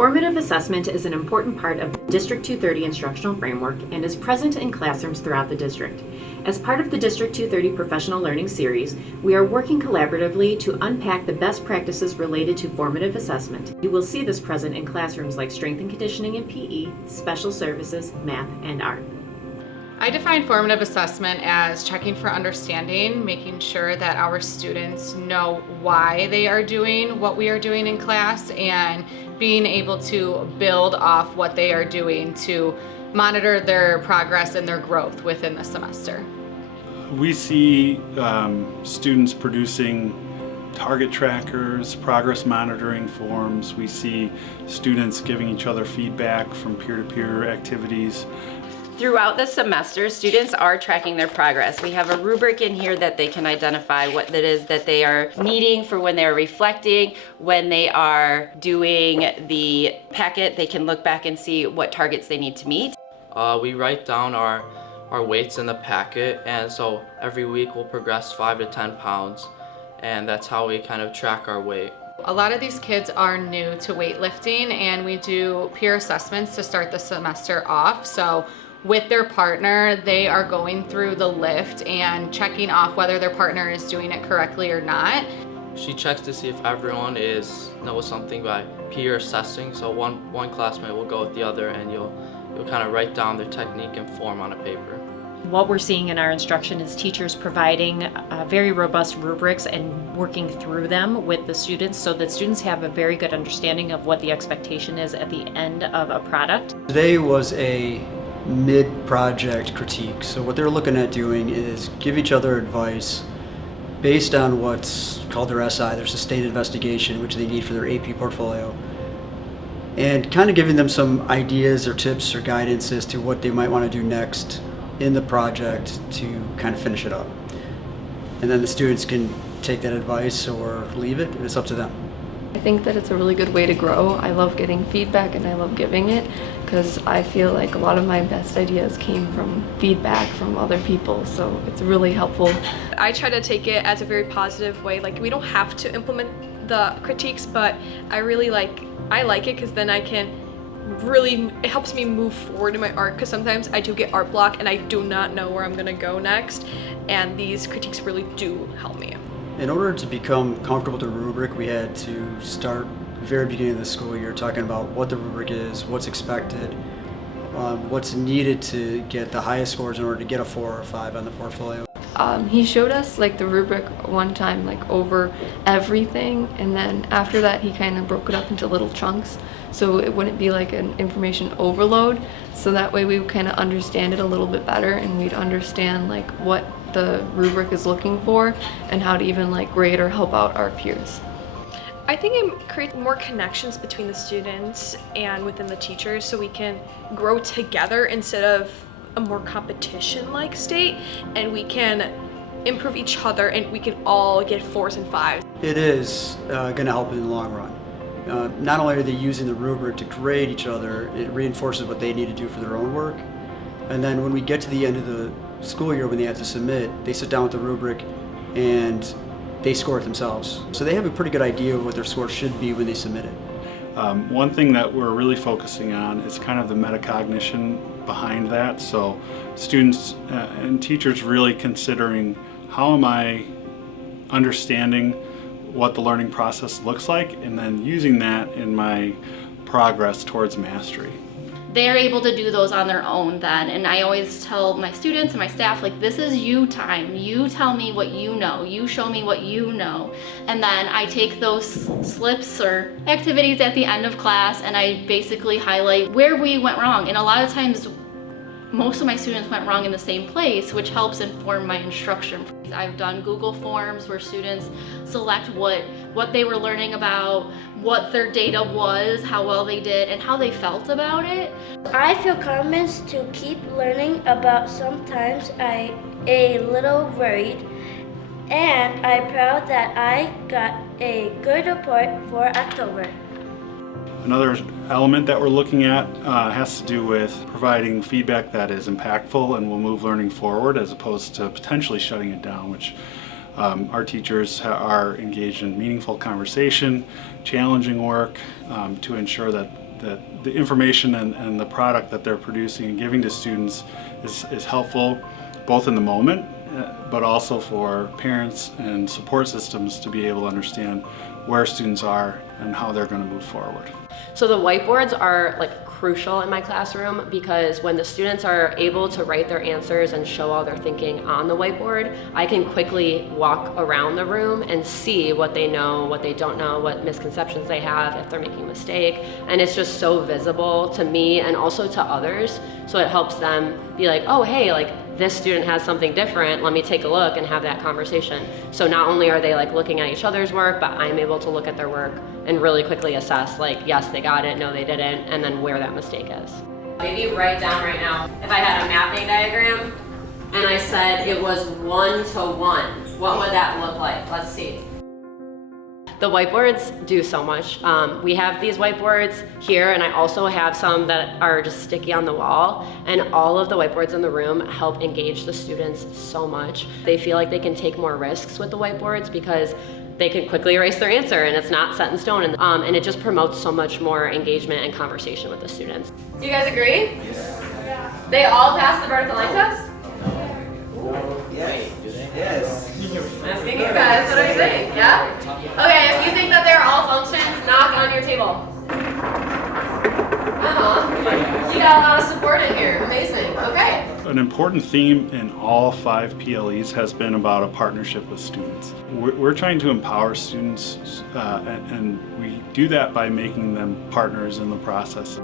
Formative assessment is an important part of the District 230 instructional framework and is present in classrooms throughout the district. As part of the District 230 Professional Learning Series, we are working collaboratively to unpack the best practices related to formative assessment. You will see this present in classrooms like strength and conditioning and PE, special services, math, and art. I define formative assessment as checking for understanding, making sure that our students know why they are doing what we are doing in class, and being able to build off what they are doing to monitor their progress and their growth within the semester. We see students producing target trackers, progress monitoring forms. We see students giving each other feedback from peer-to-peer activities. Throughout the semester, students are tracking their progress. We have a rubric in here that they can identify what it is that they are needing for when they're reflecting. When they are doing the packet, they can look back and see what targets they need to meet. We write down our weights in the packet, and so every week we'll progress 5 to 10 pounds, and that's how we kind of track our weight. A lot of these kids are new to weightlifting, and we do peer assessments to start the semester off. So with their partner, they are going through the lift and checking off whether their partner is doing it correctly or not. She checks to see if everyone knows something by peer assessing. So one classmate will go with the other, and you'll kind of write down their technique and form on a paper. What we're seeing in our instruction is teachers providing very robust rubrics and working through them with the students so that students have a very good understanding of what the expectation is at the end of a product. Today was a mid-project critique. So what they're looking at doing is give each other advice based on what's called their SI, their sustained investigation, which they need for their AP portfolio, and kind of giving them some ideas or tips or guidance as to what they might want to do next in the project to kind of finish it up. And then the students can take that advice or leave it, and it's up to them. I think that it's a really good way to grow. I love getting feedback and I love giving it because I feel like a lot of my best ideas came from feedback from other people, so it's really helpful. I try to take it as a very positive way. Like, we don't have to implement the critiques, but I like it because then I can it helps me move forward in my art, because sometimes I do get art block and I do not know where I'm gonna go next, and these critiques really do help me. In order to become comfortable with the rubric, we had to start the very beginning of the school year talking about what the rubric is, what's expected, what's needed to get the highest scores in order to get a 4 or 5 on the portfolio. He showed us like the rubric one time, like over everything, and then after that he kind of broke it up into little chunks so it wouldn't be like an information overload, so that way we would kind of understand it a little bit better and we'd understand like what the rubric is looking for and how to even like grade or help out our peers. I think it creates more connections between the students and within the teachers, so we can grow together instead of a more competition-like state, and we can improve each other and we can all get 4s and 5s. It is going to help in the long run. Not only are they using the rubric to grade each other, it reinforces what they need to do for their own work. And then when we get to the end of the school year, when they have to submit, they sit down with the rubric and they score it themselves. So they have a pretty good idea of what their score should be when they submit it. One thing that we're really focusing on is kind of the metacognition behind that. So students and teachers really considering, how am I understanding what the learning process looks like, and then using that in my progress towards mastery. They're able to do those on their own then, and I always tell my students and my staff, like, this is you time. You tell me what you know, you show me what you know, and then I take those slips or activities at the end of class and I basically highlight where we went wrong. And a lot of times most of my students went wrong in the same place, which helps inform my instruction. I've done Google Forms where students select what they were learning about, what their data was, how well they did, and how they felt about it. I feel confident to keep learning, about sometimes I a little worried, and I'm proud that I got a good report for October. Another element that we're looking at has to do with providing feedback that is impactful and will move learning forward, as opposed to potentially shutting it down, which our teachers are engaged in meaningful conversation, challenging work to ensure that the information and the product that they're producing and giving to students is helpful both in the moment, but also for parents and support systems to be able to understand where students are and how they're going to move forward. So the whiteboards are like crucial in my classroom because when the students are able to write their answers and show all their thinking on the whiteboard, I can quickly walk around the room and see what they know, what they don't know, what misconceptions they have, if they're making a mistake. And it's just so visible to me and also to others. So it helps them be like, oh, hey, like this student has something different, let me take a look and have that conversation. So not only are they like looking at each other's work, but I'm able to look at their work and really quickly assess like, yes, they got it, no, they didn't, and then where that mistake is. Maybe write down right now, if I had a mapping diagram and I said it was 1 to 1, what would that look like? Let's see. The whiteboards do so much. We have these whiteboards here, and I also have some that are just sticky on the wall, and all of the whiteboards in the room help engage the students so much. They feel like they can take more risks with the whiteboards because they can quickly erase their answer and it's not set in stone, and it just promotes so much more engagement and conversation with the students. Do you guys agree? Yes. They all passed the vertical line test? Yes. Yes. Asking you guys, what do you think? Yeah? Okay, if you think that they're all functions, knock on your table. You got a lot of support in here. Amazing. Okay. An important theme in all 5 PLEs has been about a partnership with students. We're trying to empower students, and we do that by making them partners in the process.